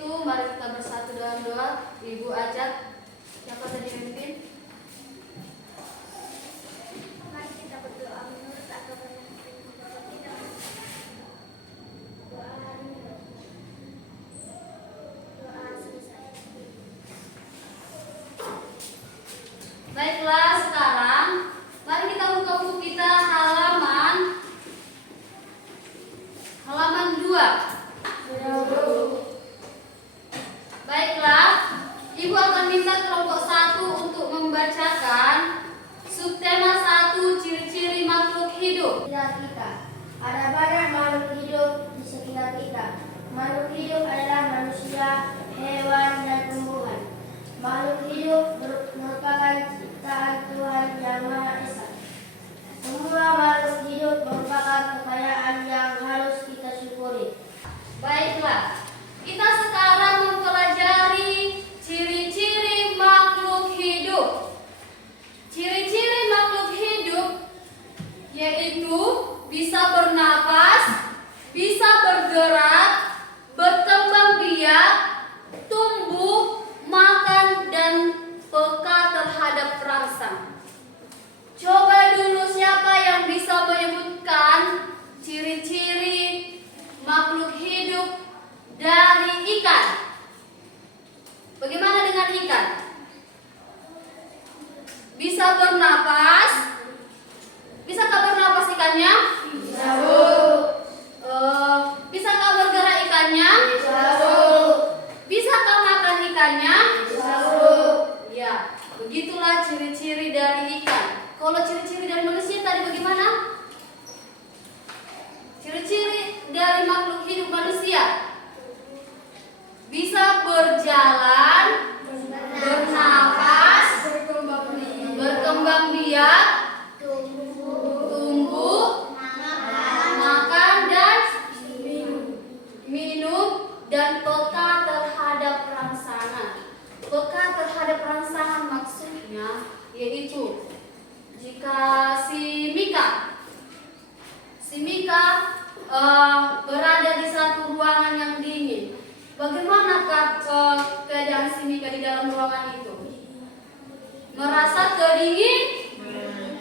itu mari kita bersatu dalam doa. Ibu ajak siapa tadi memimpin? Mari kita berdoa menurut agama yang kita. Doa hari ini. Doa selesai. Baiklah, sekarang mari kita buka buku kita halaman 2. Baiklah, Ibu akan minta kelompok 1 untuk membacakan subtema 1, ciri-ciri makhluk hidup. Sekitar kita. Ada banyak makhluk hidup di sekitar kita. Makhluk hidup adalah manusia, hewan, dan tumbuhan. Makhluk hidup merupakan ciptaan Tuhan Yang Maha Esa. Semua makhluk hidup merupakan kekayaan yang harus kita syukuri. Baiklah, kita sekarang mempelajari ciri-ciri makhluk hidup. Ciri-ciri makhluk hidup yaitu bisa bernapas, bisa bergerak, berkembang biak, tumbuh, makan, dan peka terhadap perangsang. Coba dulu siapa yang bisa menyebutkan ciri-ciri makhluk hidup dari ikan. Bagaimana dengan ikan? Bisa bernapas? Bisakah bernapas ikannya? Bisa, Bu. Bisakah bergerak ikannya? Bisa, Bu. Bisakah makan ikannya? Bisa, Bu. Ya, begitulah ciri-ciri dari ikan. Kalau ciri-ciri dari manusia tadi bagaimana? Ciri-ciri dari makhluk hidup manusia bisa berjalan, bernapas, berkembang biak, tumbuh, makan, dan minum, dan peka terhadap rangsangan. Peka terhadap rangsangan maksudnya yaitu jika si Mika berada di satu ruangan yang dingin, bagaimanakah keadaan si Mika di dalam ruangan itu? Merasa kedingin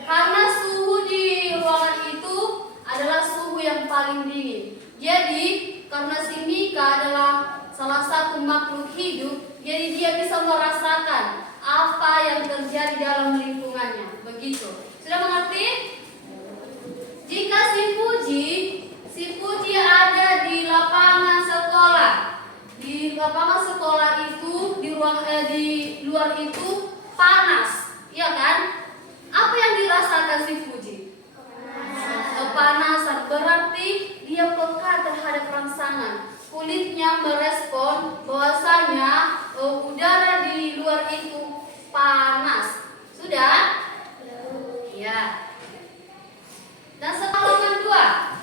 karena suhu di ruangan itu adalah suhu yang paling dingin. Jadi karena si Mika adalah salah satu makhluk hidup, jadi dia bisa merasakan apa yang terjadi dalam lingkungannya. Begitu. Sudah mengerti? Jika si Puji ada di lapangan sekolah. Di lapangan sekolah itu di luar itu panas, ya kan? Apa yang dirasakan si Puji? Kepanasan, berarti dia peka terhadap rangsangan. Kulitnya merespon bahwasanya udara di luar itu panas. Sudah? Ya. Dan halaman 2.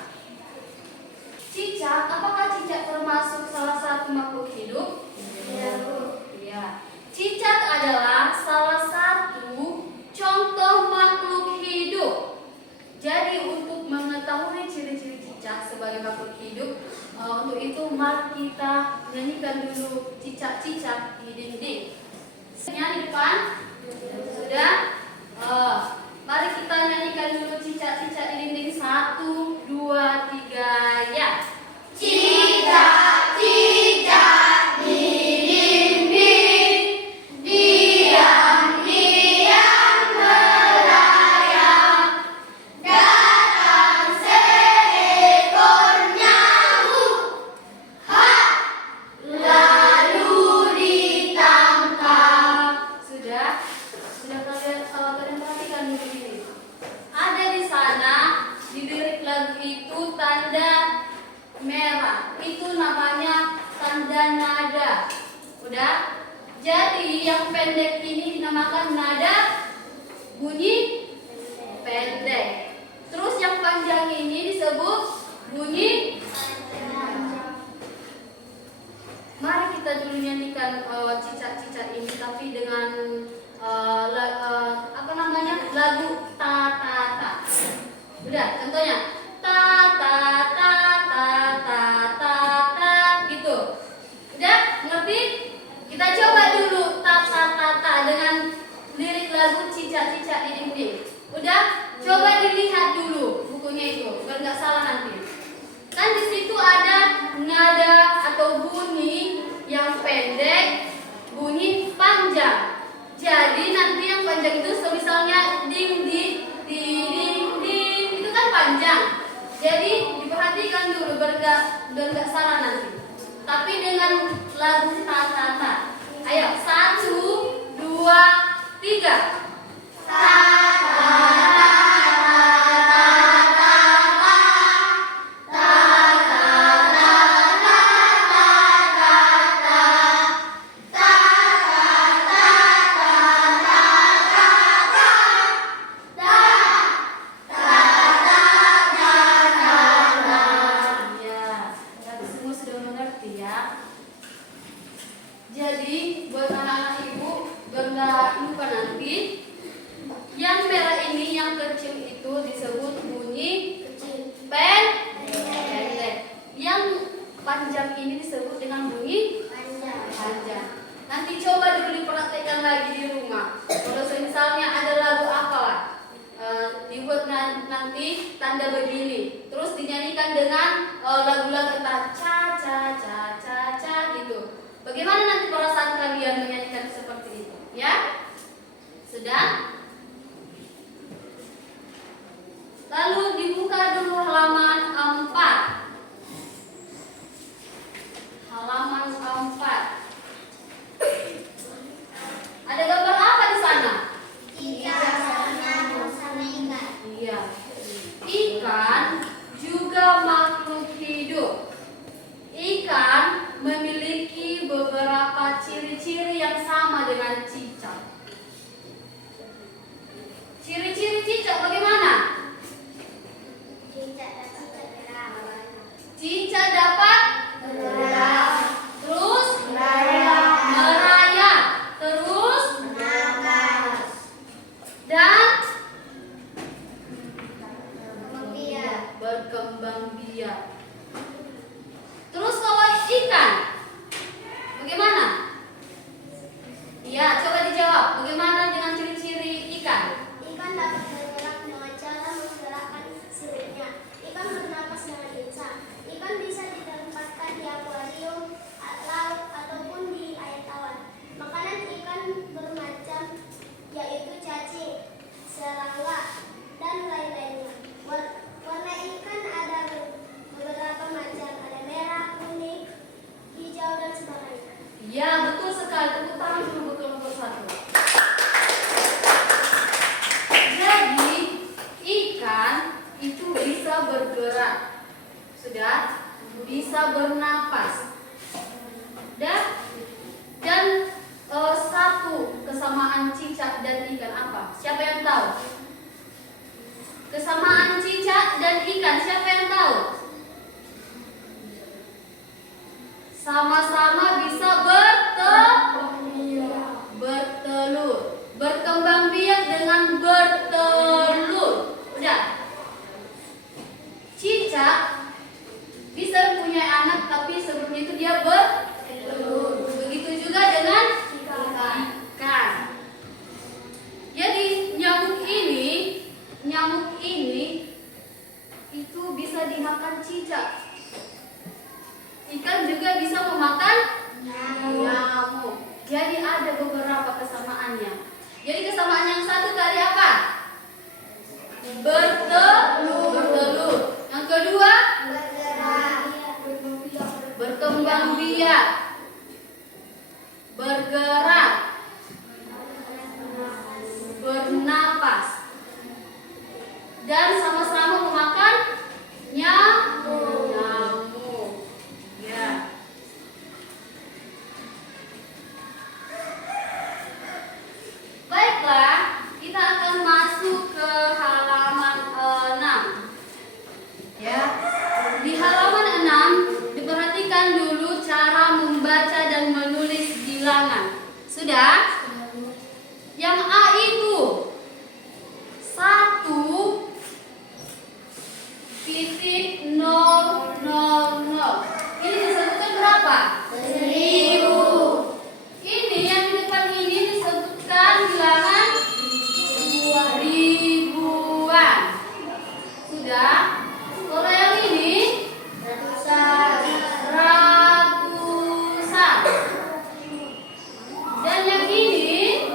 Cicak, apakah cicak termasuk salah satu makhluk hidup? Iya, Bu. Ya. Cicak adalah salah satu contoh makhluk hidup. Jadi untuk mengetahui ciri-ciri cicak sebagai makhluk hidup, untuk itu mari kita nyanyikan dulu cicak-cicak di dinding. Nyanyi depan? Sudah? Mari kita nyanyikan dulu cicak-cicak di dinding. 1, 2, 3, ya. Cicak-cicak di dinding, diam-diam melayang. Datang seekor nyamuk, lalu ditangkap. Sudah kalian perhatikan dulu ini. Ada di sana di lirik lagu itu tanda merah. Itu namanya tanda nada. Udah? Jadi yang pendek ini dinamakan nada bunyi pendek. Terus yang panjang ini disebut bunyi. Mari kita dulu nyanyikan cicak-cicak ini tapi dengan lagu ta ta ta. Udah, contohnya ta ta ta ta ta ta ta gitu. Udah? panjang itu misalnya ding di ding ding itu kan panjang. Jadi diperhatikan dulu biar salah nanti. Tapi dengan lagu ta. Ayo 1, 2, 3. Jadi buat anak-anak ibu biar nggak lupa nanti, yang merah ini yang kecil itu disebut bunyi pendek. Yang panjang ini disebut dengan bunyi panjang. Nanti coba dulu dipraktekkan lagi di rumah. Kalau misalnya ada lagu apalah, dibuat nanti tanda begini, terus dinyanyikan dengan lagu-lagu ca gitu. Bagaimana nanti perasaan kalian menyanyikan seperti itu? Ya? Sudah? Lalu dibuka dulu halaman 4. Halaman 4. Ada gambar apa di sana? Iya. Ikan juga makhluk hidup. Ikan memiliki beberapa ciri-ciri yang sama dengan cicak. Ciri-ciri cicak bagaimana? Cicak dapat bergerak, terus merayap, terus dan berkembang biak. Terus kalau ikan, bagaimana? Iya, coba dijawab. Bagaimana dengan ciri-ciri ikan? Ikan dapat bergerak dengan cara menggerakkan siripnya. Ikan bernapas dengan lincah. Ikan bisa ditempatkan di akuarium, laut, ataupun di air tawar. Makanan ikan bermacam, yaitu cacing, serangga, dan lain-lainnya. Warna ikan ada beberapa macam, ada merah, kuning, hijau, dan sebagainya. Ya, betul sekali. Tepuk tangan dulu betul nomor 1. Jadi, ikan itu bisa bergerak. Sudah? Bisa bernapas. Dan satu kesamaan cicak dan ikan apa? Siapa yang tahu? Kesamaan cicak dan ikan, siapa yang tahu? Sama-sama bisa bertelur. Berkembang biak dengan bertelur. Udah. Cicak bisa punya anak tapi sebelumnya itu dia bertelur. Begitu juga dengan ikan. Jadi nyamuk ini itu bisa dimakan cicak. Ikan juga bisa memakan nyamuk. Jadi ada beberapa kesamaannya. Jadi kesamaan yang satu tadi apa? Bertelur. Yang kedua? Berkembang biak. Bergerak. Bernapas. Dan sama-sama memakan nyamuk. Ya. Baiklah, kita akan masuk ke halaman 6. Ya. Di halaman 6 diperhatikan dulu cara membaca dan menulis bilangan. Sudah? Yang A itu 1,000. Ini disebutkan berapa? 1000. Ini yang di depan ini disebutkan bilangan ribuan. Sudah? Kalau yang ini ratusan. Dan yang ini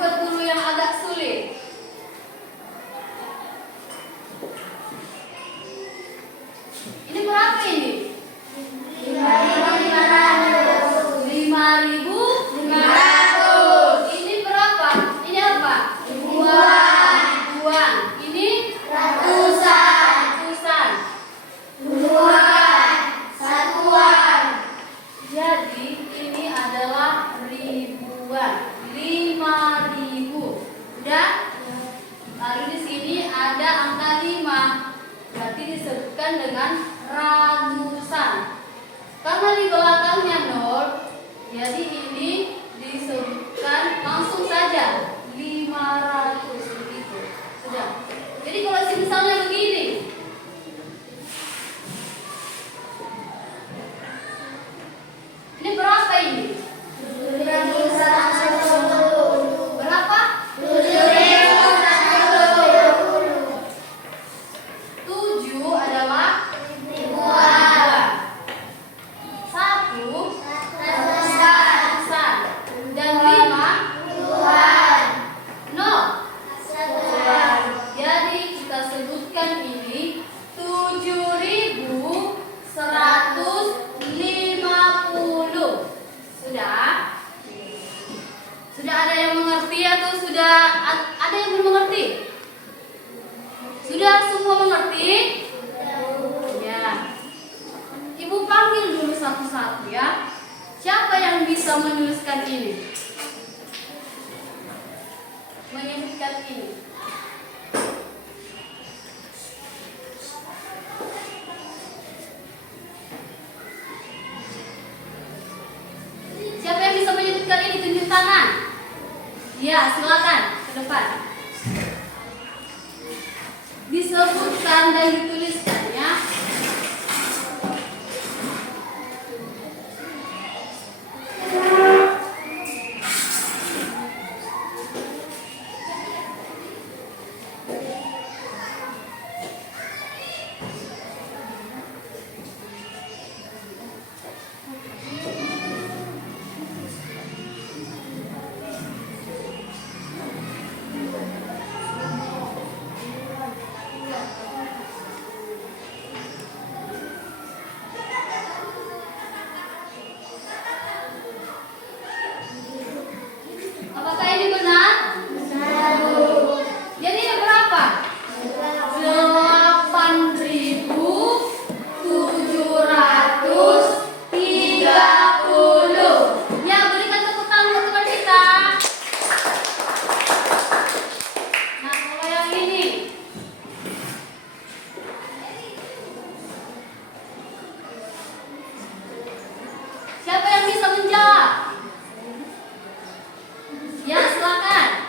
buat dulu yang agak sulit. Ini berapa ini? 5.500. Ini berapa? Ini apa? Ribuan. Ini ratusan. Jadi ini adalah ribuan. 5.000. Udah? Lalu di sini ada angka 5. Berarti disebutkan dengan ratusan. Karena di belakangnya 0, jadi ini disebutkan langsung saja 500 begitu. Sudah. Jadi kalau misalnya begini, ini berapa ini? 7.120. Berapa? 7 adalah ribuan. 1 ratusan. Dan 5 nol. Jadi kita sebutkan ini 7.150. Sudah? Sudah ada yang mengerti atau sudah ada yang belum mengerti? Sudah semua mengerti? Ya. Ibu panggil dulu satu-satu ya. Siapa yang bisa menuliskan ini? Menyebutkan ini. Siapa yang bisa menyebutkan ini? Tunjuk tangan. Ya, silakan ke depan. Disebutkan dan dituliskan ya. Apakah ini benar? Jadi ini berapa? 8.730. Ya, berikan tepuk tangan untuk teman kita. Nah, kalau yang ini, siapa yang bisa menjawab? Ya, silakan.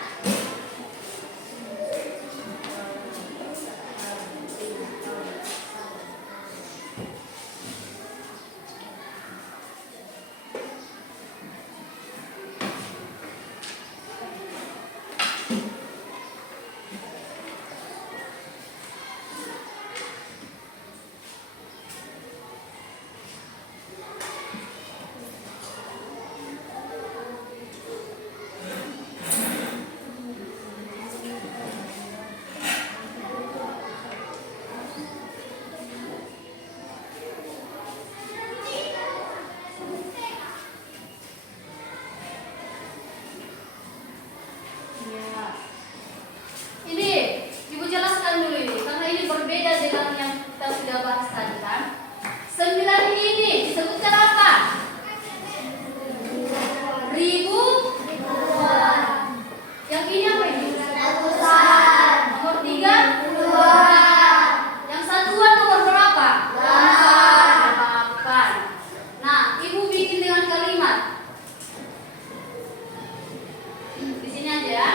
Ya. Ini Ibu jelaskan dulu ini karena ini berbeda dengan yang kita sudah bahas tadi kan. 9 ini disebutkan apa? Ribu. Yang ini apa ini? Nomor 3. Yang satuan nomor berapa? 8. Nah, Ibu bikin dengan kalimat. Di sini aja ya.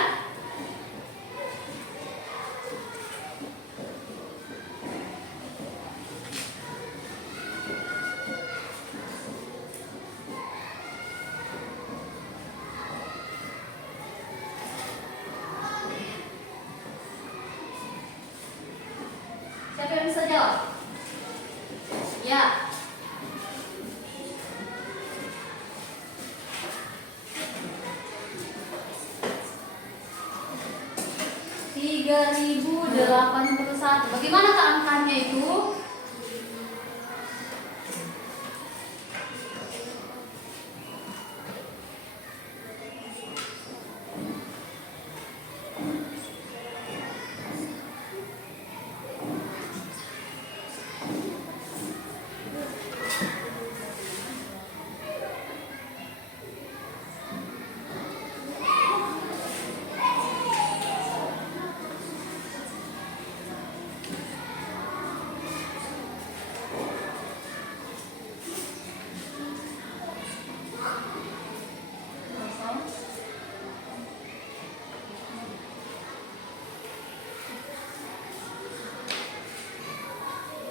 Siapa yang bisa jawab? Ya. 3081. Bagaimana angkanya itu?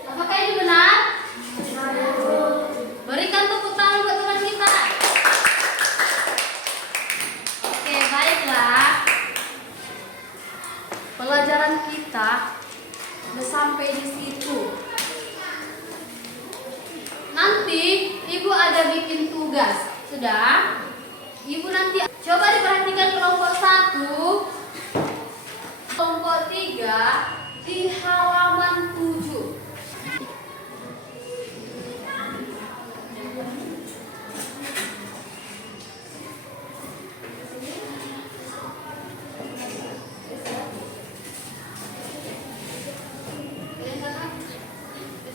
Apakah ini benar? Berikan tepuk tangan buat teman kita. Oke, baiklah. Pelajaran kita sudah sampai di situ. Nanti Ibu ada bikin tugas. Sudah? Ibu nanti coba diperhatikan kelompok 1, kelompok 3 di halaman 7.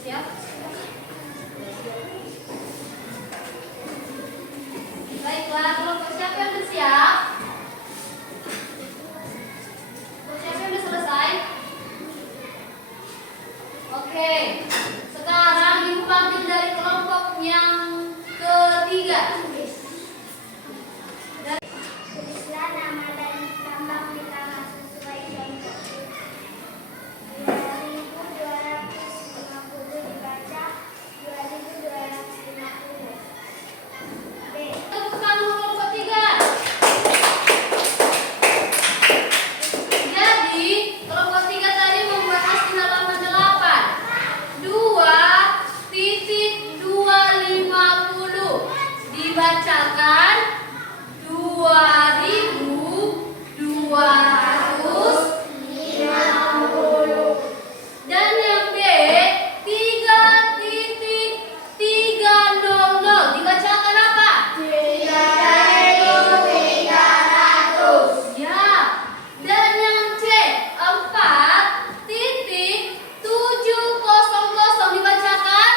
Siap? Baiklah, kelompok siapa yang sudah siap? Kelompok siapa yang sudah selesai? Oke, sekarang Ibu panggil dari kelompok yang ketiga. Tulislah nama dan tambah pertama sesuai contoh. 2250 dibaca 2250. B. Tepuk tangan kelompok 3. Jadi, kelompok 3 tadi membahas di halaman 8. 2.250 dibacakan 2.250. Dan yang B 3.300 dibacakan apa? 3.300. Ya. Dan yang C 4.700 dibacakan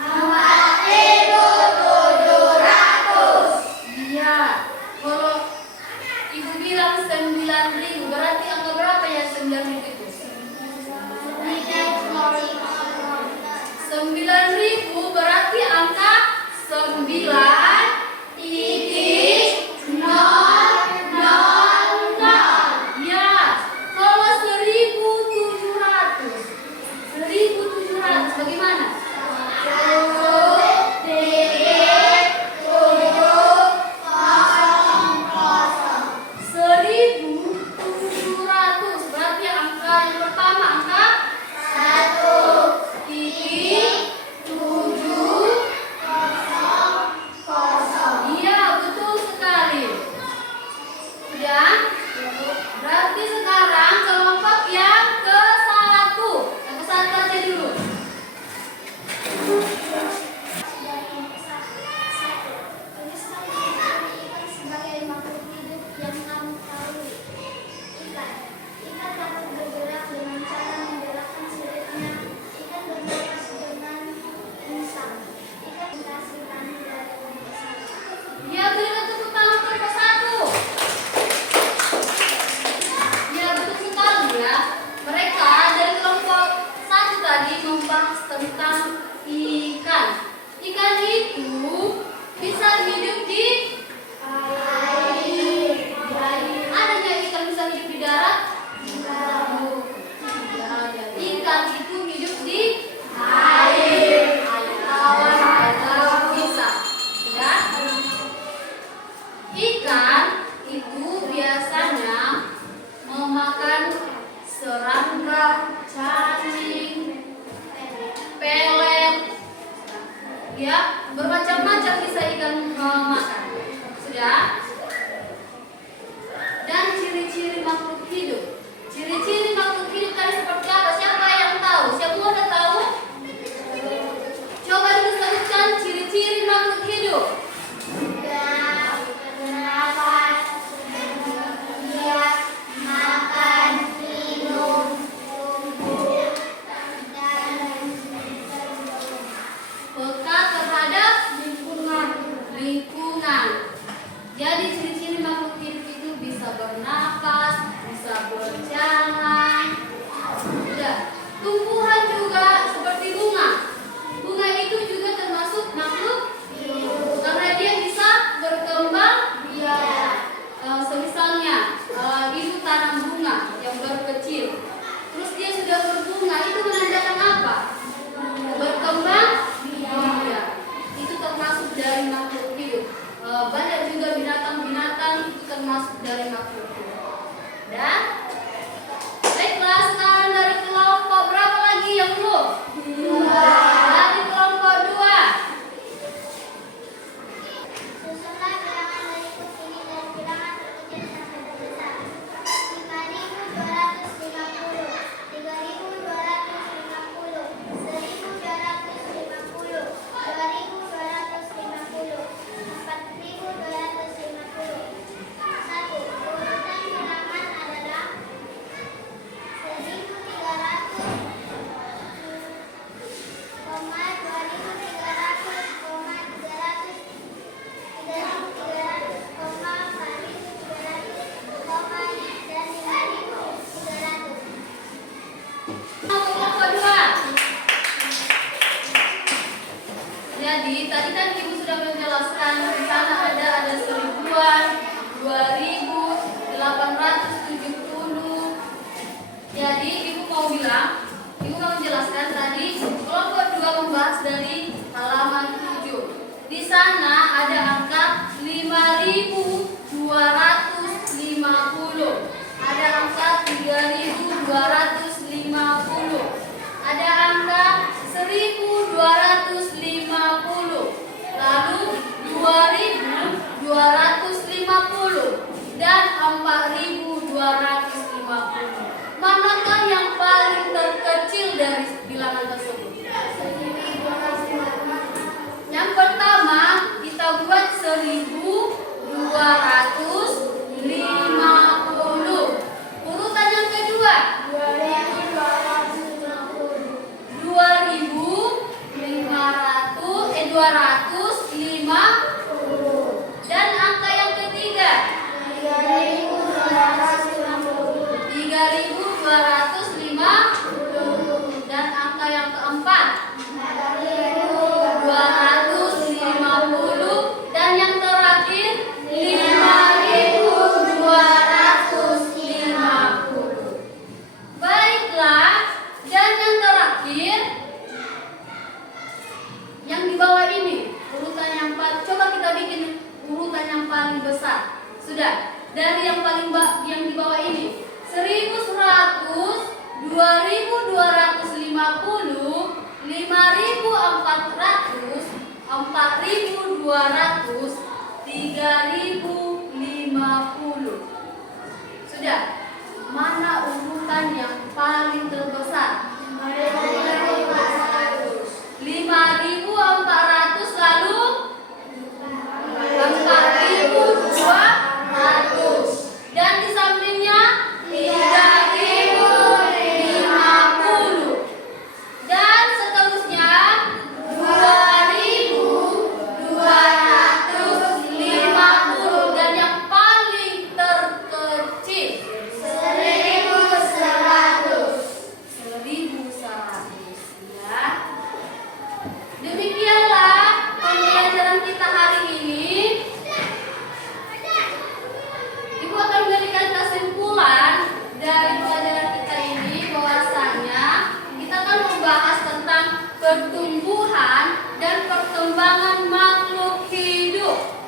4.700. Iya. Kalau Ibu bilang 9.000 berarti angka berapa ya 9.000 itu? 9.000 berarti angka 9.000. Ya, kalau 1.700 bagaimana? 1.700 berarti angka yang pertama angka 1.700. Iya, betul sekali. Sudah? Berarti sekarang kelompok yang ke-1. Yang ke-1 aja dulu. Sebagai makhluk hidup yang kamu ketahui. Ikan dapat bergerak dengan cara menggerakkan siripnya. Ikan bernapas dengan insang. Ikan dikasih tani dari kelompok 1. Ya, berikan tepuk tangan kelompok 1. Ya, betul sekali ya. Mereka dari kelompok 1 tadi membahas tentang ikan. Ikan itu bisa hidup di air. Ada nggak ikan bisa hidup di darat? Tidak ada. Ikan itu hidup di air. Air tawar bisa. Ya. Ikan itu biasanya memakan serangga, cacing, pelet, ya bermacam-macam bisa ikan makan. Sudah? Dan ciri-ciri makhluk hidup. Ciri-ciri sana ada angka 5.250. Ada angka 3.250. Ada angka 1.250. Lalu 2.250 dan 4.250. Manakah yang paling terkecil dari bilangan tersebut? Yang pertama kita buat 1.250. Urutan yang kedua 250. Dan angka yang ketiga 3.250. Dan angka yang keempat 250. Dan yang terakhir 5.250. Baiklah, dan yang terakhir yang di bawah ini urutan yang coba kita bikin urutan yang paling besar. Sudah, dari yang yang di bawah ini 1.100, 2.250, 5.400, 4.200, 3.050. Sudah, mana urutan yang paling terbesar? 5.400, lalu 4.200. Dan di sampingnya 3.050. Dan seterusnya 2.250. Dan yang paling terkecil 1.100. 1.100 ya. Demikianlah pembelajaran kita hari ini. Ibu akan memberikan kesimpulan dari pelajaran kita ini bahwasanya kita akan membahas tentang pertumbuhan dan perkembangan makhluk hidup.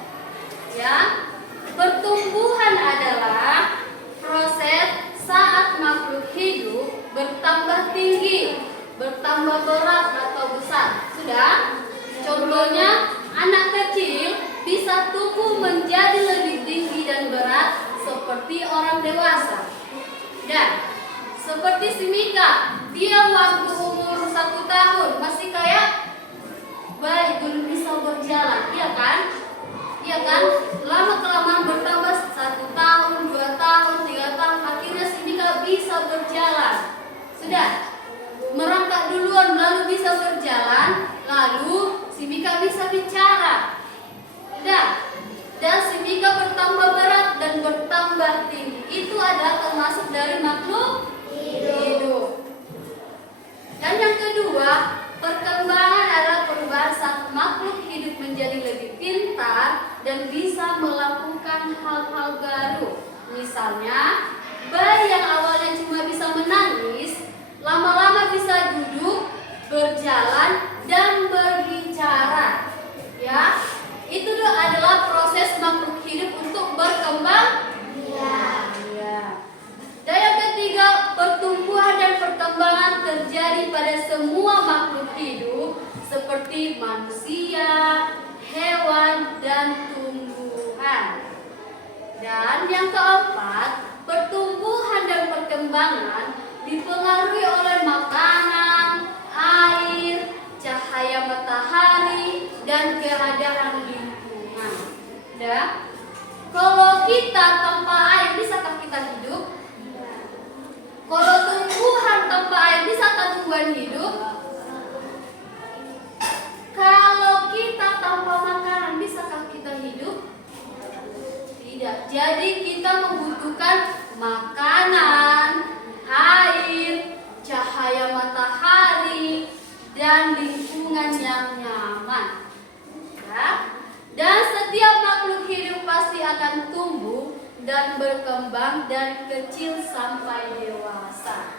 Ya, pertumbuhan adalah proses saat makhluk hidup bertambah tinggi, bertambah berat atau besar. Sudah? Contohnya, anak kecil bisa tumbuh menjadi lebih tinggi dan berat seperti orang dewasa. Dan seperti si Mika, dia waktu umur 1 tahun masih kayak bayi, belum bisa berjalan, iya kan? Iya kan? Lama-kelamaan bertambah 1 tahun, 2 tahun, 3 tahun, akhirnya si Mika bisa berjalan. Sudah, merangkak duluan lalu bisa berjalan, lalu si Mika bisa bicara. Dan si Mika bertambah berat dan bertambah tinggi. Itu adalah termasuk dari makhluk hidup. Dan yang kedua, perkembangan adalah perubahan saat makhluk hidup menjadi lebih pintar dan bisa melakukan hal-hal baru. Misalnya, bayi yang awalnya cuma bisa menangis, lama-lama bisa duduk, berjalan, dan berbicara. Ya, itu adalah proses makhluk hidup untuk berkembang. Ya. Dan yang ketiga, pertumbuhan dan perkembangan terjadi pada semua makhluk hidup seperti manusia, hewan, dan tumbuhan. Dan yang keempat, pertumbuhan dan perkembangan dipengaruhi oleh makanan, air, cahaya matahari, dan keadaan lingkungan. Ya. Kalau kita tanpa air, bisakah kita hidup? Kalau tumbuhan tanpa air, bisakah tumbuhan hidup? Kalau kita tanpa makanan, bisakah kita hidup? Tidak. Jadi kita membutuhkan makanan, air, cahaya matahari, dan lingkungan yang nyaman. Ya. Dan setiap makhluk hidup pasti akan tumbuh dan berkembang dari kecil sampai dewasa.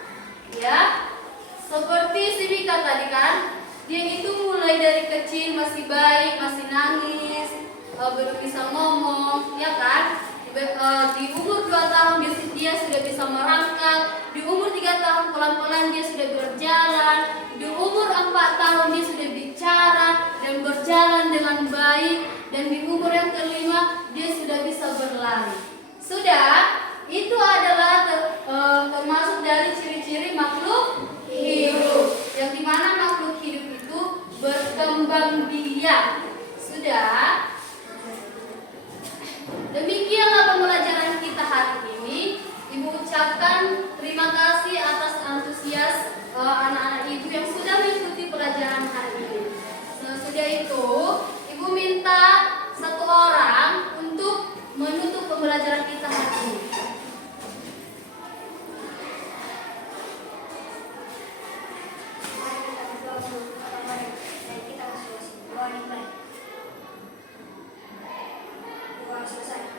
Ya, seperti si Mika tadi kan, Dia itu mulai dari kecil masih baik, masih nangis, belum bisa ngomong, ya kan? Di umur 2 tahun dia sudah bisa merangkak, di umur 3 tahun pelan-pelan dia sudah berjalan, di umur 4 tahun dia sudah bicara dan berjalan dengan baik, dan di umur yang kelima dia sudah bisa berlari. Sudah, itu adalah termasuk dari ciri-ciri makhluk hidup, yang dimana makhluk hidup itu berkembang biak. Sudah. Demikianlah pembelajaran kita hari ini. Ibu ucapkan terima kasih atas antusias anak-anak ibu yang sudah mengikuti pelajaran hari ini. Sesudah itu, ibu minta 1 orang untuk menutup pembelajaran kita hari ini. Selesai.